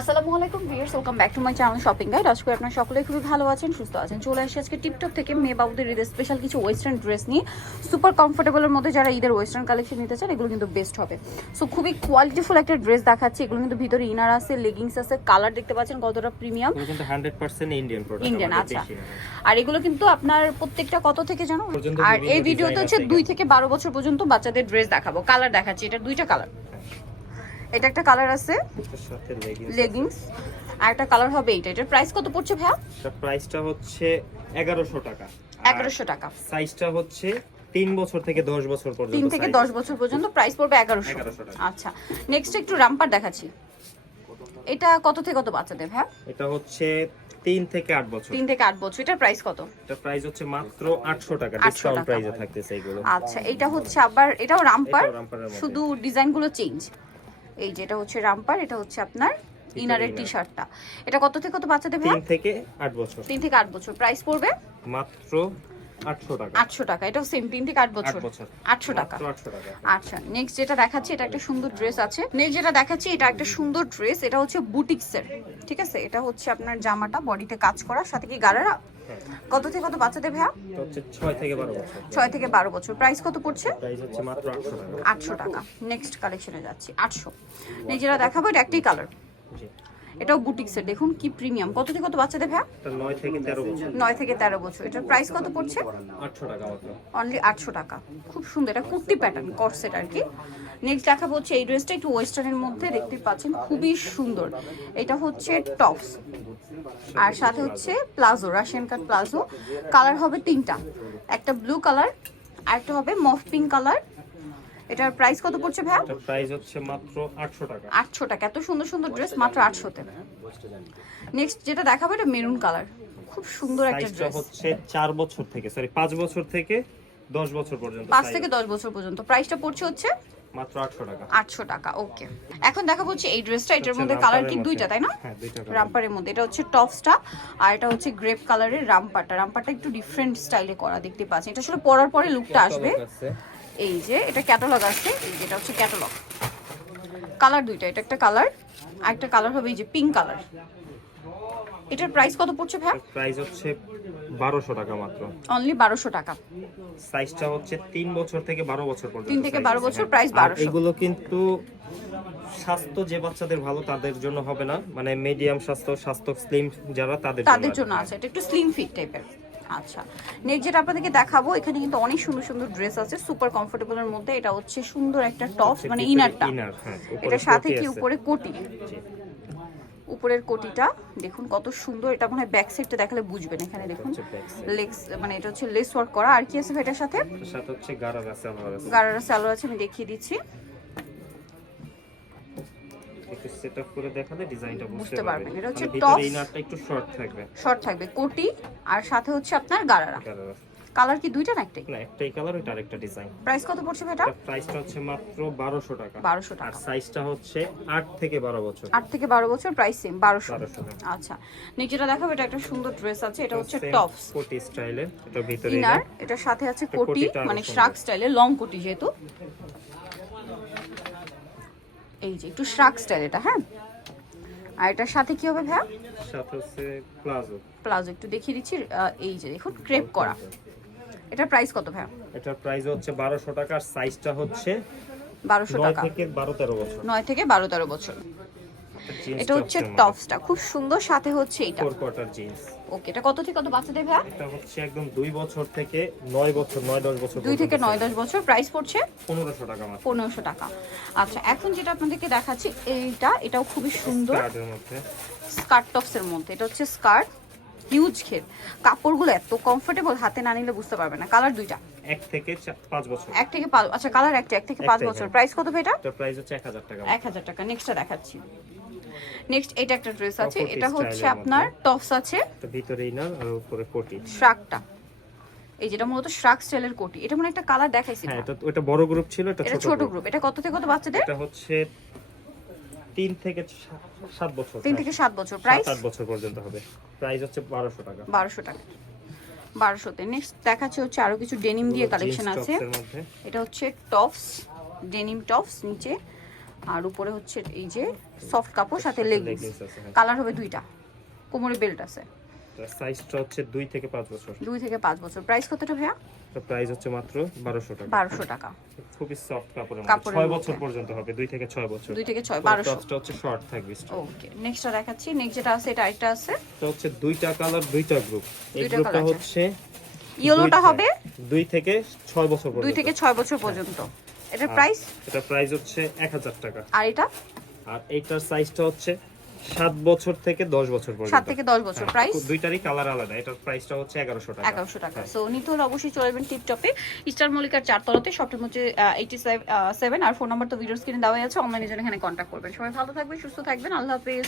আসসালামু আলাইকুম viewers, welcome back to my channel shopping guide. আজকে আপনারা সকলে খুবই ভালো আছেন, সুস্থ আছেন। চলে আসি আজকে টিপটপ থেকে মেয়ে বাবুদের ঈদের স্পেশাল কিছু ওয়েস্টার্ন ড্রেস নিয়ে। সুপার কমফোর্টেবলের মধ্যে যারা ঈদের ওয়েস্টার্ন কালেকশন নিতে চান এগুলো কিন্তু বেস্ট হবে। সো খুবই কোয়ালিটিফুল একটা ড্রেস দেখাচ্ছি। এগুলো কিন্তু ভিতরে ইনার আছে, লেগিংস আছে, কালার দেখতে পাচ্ছেন কতটা প্রিমিয়াম, কিন্তু 100% ইন্ডিয়ান প্রোডাক্ট। ইন্ডিয়ান। আচ্ছা, আর এগুলো কিন্তু আপনার প্রত্যেকটা কত থেকে জানো? আর এই ভিডিওতে হচ্ছে 2 থেকে 12 বছর পর্যন্ত বাচ্চাদের ড্রেস দেখাবো। কালার দেখাচ্ছি, এটা দুইটা কালার। এটা একটা কালার আছে সাথে লেগিংস, আর একটা কালার হবে এইটা। এটার প্রাইস কত পড়ছে ভাইয়া? এটার প্রাইসটা হচ্ছে 1100 টাকা। 1100 টাকা। সাইজটা হচ্ছে 3 বছর থেকে 10 বছর পর্যন্ত। 3 থেকে 10 বছর পর্যন্ত প্রাইস পড়বে 1100 টাকা। আচ্ছা, নেক্সট একটু রামপার দেখাচ্ছি। এটা কত থেকে কত বাচ্চাদের ভাইয়া? এটা হচ্ছে 3 থেকে 8 বছর। 3 থেকে 8 বছর। এটার প্রাইস কত? এটা প্রাইস হচ্ছে মাত্র 800 টাকা, ডিসকাউন্ট প্রাইসে থাকতেছে এগুলো। আচ্ছা, এটা হচ্ছে আবার এটাও রামপার, শুধু ডিজাইনগুলো চেঞ্জ। এই যেটা হচ্ছে রামপার, এটা হচ্ছে আপনার ইনারের টি-শার্টটা। এটা কত থেকে কত বাচ্চাদের ভাইয়া? 3 থেকে 8 বছর। 3 থেকে 8 বছর। প্রাইস পড়বে মাত্র 800 টাকা। 800 টাকা। এটাও সেম 3 থেকে 8 বছর। 800 টাকা। 800 টাকা। আচ্ছা, নেক্সট যেটা দেখাচ্ছি এটা একটা সুন্দর ড্রেস আছে। নেক্সট যেটা দেখাচ্ছি এটা একটা সুন্দর ড্রেস। এটা হচ্ছে বুটিক্সের, ঠিক আছে? এটা হচ্ছে আপনার জামাটা বডিতে কাজ করা, সাথে কি গারারা। কত থেকে কত বাচ্চাদের ভাইয়া? এটা হচ্ছে 6 থেকে 12 বছর। 6 থেকে 12 বছর। প্রাইস কত পড়ছে? প্রাইস হচ্ছে মাত্র 800 টাকা। 800 টাকা। নেক্সট কালেকশনে যাচ্ছি। 800। নেক্সট যেটা দেখাবো এটা একটাই কালার। জি। এটাও বুটিক্সের, দেখুন কি প্রিমিয়াম। কত থেকে কত বাচ্চাদের ভাইয়া? এটা 9 থেকে 13 বছর। 9 থেকে 13 বছর। এটার প্রাইস কত পড়ছে? 800 টাকা মাত্র। অনলি 800 টাকা। খুব সুন্দর, এটা কুর্তি প্যাটার্ন কর্সেট আর কি। নেক্সট দেখাবো হচ্ছে এই ড্রেসটা একটু ওয়েস্টার্নের মধ্যে, দেখতে পাচ্ছেন খুবই সুন্দর। এটা হচ্ছে টপস আর সাথে হচ্ছে প্লাজো, রাশিয়ান কাট প্লাজো। কালার হবে তিনটা, একটা ব্লু কালার, আরেকটা হবে মফ পিঙ্ক কালার। এটার প্রাইস কত পড়ছে ভাইয়া? এটার প্রাইস হচ্ছে মাত্র 800 টাকা। 800 টাকা। এত সুন্দর সুন্দর ড্রেস মাত্র 800 তে। নেক্সট যেটা দেখাবো এটা মেরুন কালার, খুব সুন্দর একটা সাইজটা ড্রেস। হচ্ছে 4 বছর থেকে 5 বছর থেকে 10 বছর পর্যন্ত। 5 থেকে 10 বছর পর্যন্ত। প্রাইসটা পড়ছে হচ্ছে মাত্র 800 টাকা। 800 টাকা। ওকে, এখন দেখাবো হচ্ছে এই ড্রেসটা। এটার মধ্যে কালার কি দুইটা, তাই না? হ্যাঁ, দুইটা কালার। রামপারের মধ্যে এটা হচ্ছে টপসটা, আর এটা হচ্ছে গ্রেপ কালারের রামপারটা। রামপারটা একটু ডিফারেন্ট স্টাইলে করা, দেখতে পাচ্ছেন। এটা আসলে পরার পরে লুকটা আসবে। এই যে এটা ক্যাটালগ আছে, এই যে এটা হচ্ছে ক্যাটালগ। কালার দুইটা, এটা একটা কালার আর একটা কালার হবে এই যে পিঙ্ক কালার। এটার প্রাইস কত পড়ছে ভাই? প্রাইস হচ্ছে 1200 টাকা মাত্র। অনলি 1200 টাকা। সাইজটা হচ্ছে 3 বছর থেকে 12 বছর পর্যন্ত। 3 থেকে 12 বছর, প্রাইস আর 1200। এগুলো কিন্তু স্বাস্থ্য যে বাচ্চাদের ভালো তাদের জন্য হবে না, মানে মিডিয়াম স্বাস্থ্য স্লিম যারা তাদের জন্য আছে। এটা একটু স্লিম ফিট টাইপের। আচ্ছা, নেক্সট যেটা আপনাদেরকে দেখাবো, এখানে কিন্তু অনেক সুন্দর সুন্দর ড্রেস আছে সুপার কমফোর্টেবলের মধ্যে। এটা হচ্ছে সুন্দর একটা টপস, মানে ইনারটা। এটার সাথে কি উপরে কোটি, উপরের কোটিটা দেখুন কত সুন্দর। এটা মনে হয় ব্যাক সাইডটা দেখালে বুঝবেন। এখানে দেখুন লেগস, মানে এটা হচ্ছে লেস ওয়ার্ক করা। আর কি আছে এটার সাথে? সাথে হচ্ছে গারারা সালোয়ার আছে। গারারা সালোয়ার আছে, আমি দেখিয়ে দিচ্ছি। একটু সেটআপ করে দেখালে ডিজাইনটা বুঝতে পারবেন। এটা হচ্ছে ভিতরে টপস, ইনারটা একটু শর্ট থাকবে। শর্ট থাকবে, কোটি আর সাথে হচ্ছে আপনার গারারা। গারারা কালার কি দুইটা না একটাই? না, একটাই কালার, ওইটা আরেকটা ডিজাইন। প্রাইস কত পড়ছে ভাই এটা? প্রাইসটা হচ্ছে মাত্র 1200 টাকা। 1200 আর টাকা। সাইজটা হচ্ছে 8 থেকে 12 বছর। 8 থেকে 12 বছর, প্রাইস সেম 1200। 1200। আচ্ছা, নেক্সট যেটা দেখাবো এটা একটা সুন্দর ড্রেস আছে। এটা হচ্ছে টপস কোটি স্টাইলের, এটা ভিতরে ইনার, এটার সাথে আছে কোটি, মানে শ্রাক স্টাইলে, লং কোটি যেহেতু। এই যে একটু শ্রাক স্টাইল এটা, হ্যাঁ। আর এটার সাথে কি হবে ভাইয়া? সাথে হচ্ছে প্লাজো। প্লাজো একটু দেখিয়ে দিচ্ছি। এই যে দেখুন ক্রেপ করা। এটার প্রাইস কত ভাইয়া? এটার প্রাইস হচ্ছে 1200 টাকা। আর সাইজটা হচ্ছে 1200 টাকা। 9 থেকে 12-13 বছর। 9 থেকে 12-13 বছর। এটা হচ্ছে টপসটা খুব সুন্দর, সাথে হচ্ছে এটা 4 কোয়ার্টার জিন্স। ওকে, এটা কত থেকে কত বাচ্চাদের ভাইয়া? এটা হচ্ছে একদম 2 বছর থেকে 9 বছর, 9-10 বছর। 2 থেকে 9-10 বছর। প্রাইস পড়ছে 1500 টাকা মাত্র। 1500 টাকা। আচ্ছা, এখন যেটা আপনাদেরকে দেখাচ্ছি এটাও খুবই সুন্দর। স্কার্টের মধ্যে, স্কার্ট টপসের মধ্যে। এটা হচ্ছে স্কার্ট, হিউজ ঘের, কাপড়গুলো এত কমফোর্টেবল, হাতে না নিলে বুঝতে পারবে না। কালার দুইটা, 1 থেকে 5 বছর। 1 থেকে 5। আচ্ছা, কালার একটা 1 থেকে 5 বছর। প্রাইস কত ভাই এটা? এটার প্রাইস হচ্ছে 1000 টাকা। 1000 টাকা। নেক্সটটা দেখাচ্ছি। নেক্সট এটা একটা ড্রেস আছে, Coty এটা হচ্ছে style-এর আপনার মধ্যে। টপস আছে, এটা ভিতরে ইনার আর উপরে কোটি। শ্রাকটা, এই যেটা মূলত শ্রাক স্টাইলের কোটি। এটা মানে একটা কালার দেখাইছি। হ্যাঁ, এটা ওটা বড় গ্রুপ ছিল, এটা এটা ছোট গ্রুপ। এটা কত থেকে কত বাচ্চাদের? এটা হচ্ছে 3 থেকে 7 বছর। 3 থেকে 7 বছর। প্রাইস 7 বছর পর্যন্ত হবে। প্রাইস হচ্ছে 1200 টাকা। 1200 টাকা। 1200 তে। নেক্সট দেখাচ্ছি হচ্ছে আরো কিছু ডেনিম দিয়ে কালেকশন আছে। এটা হচ্ছে টপস, ডেনিম টপস, নিচে আর উপরে হচ্ছে এই যে সফট কাপড়, সাথে লেগিংস। leggings আছে, হ্যাঁ। কালার হবে দুইটা, কোমরে বেল্ট আছে। সাইজটা হচ্ছে 2 থেকে 5 বছর। 2 থেকে 5 বছর। প্রাইস কতটা ভাইয়া? এটা প্রাইস হচ্ছে মাত্র 1200 টাকা। 1200 টাকা। খুবই সফট কাপড়ের কাপড়ের মধ্যে 6 মধ্যে। বছর পর্যন্ত হবে, 2 থেকে 6 বছর। 2 থেকে 6, 1200। টপসটা হচ্ছে শর্ট থাকবে। ওকে, নেক্সটটা দেখাচ্ছি। নেক্সট যেটা আছে এটা আরেকটা আছে, এটা হচ্ছে দুইটা কালার, দুইটা গ্রুপ। এই দুইটা গ্রুপটা colour আছে। হচ্ছে ইয়েলোটা হবে 2 থেকে 6 বছর 2 পর্যন্ত। থেকে 6 বছর পর্যন্ত। এটার প্রাইস? এটা প্রাইস হচ্ছে 1000 টাকা। আর এটা আর এইটার সাইজটা হচ্ছে 7 বছর থেকে 10 বছর পর্যন্ত। 7 থেকে 10 বছর। প্রাইস? দুইটারই কালার আলাদা। এটার প্রাইসটা হচ্ছে 1100 টাকা। 1100 টাকা। সো নিতে হলে অবশ্যই চলে যাবেন টিপটপে, স্টার মল্লিকার 4 তলাতে, শপটা হচ্ছে 87 আর ফোন নাম্বার তো ভিডিও স্ক্রিনে দেওয়া আছে, অনলাইনে জন্য এখানে কন্ট্যাক্ট করবেন। সবাই ভালো থাকবেন, সুস্থ থাকবেন, আল্লাহ হাফেজ।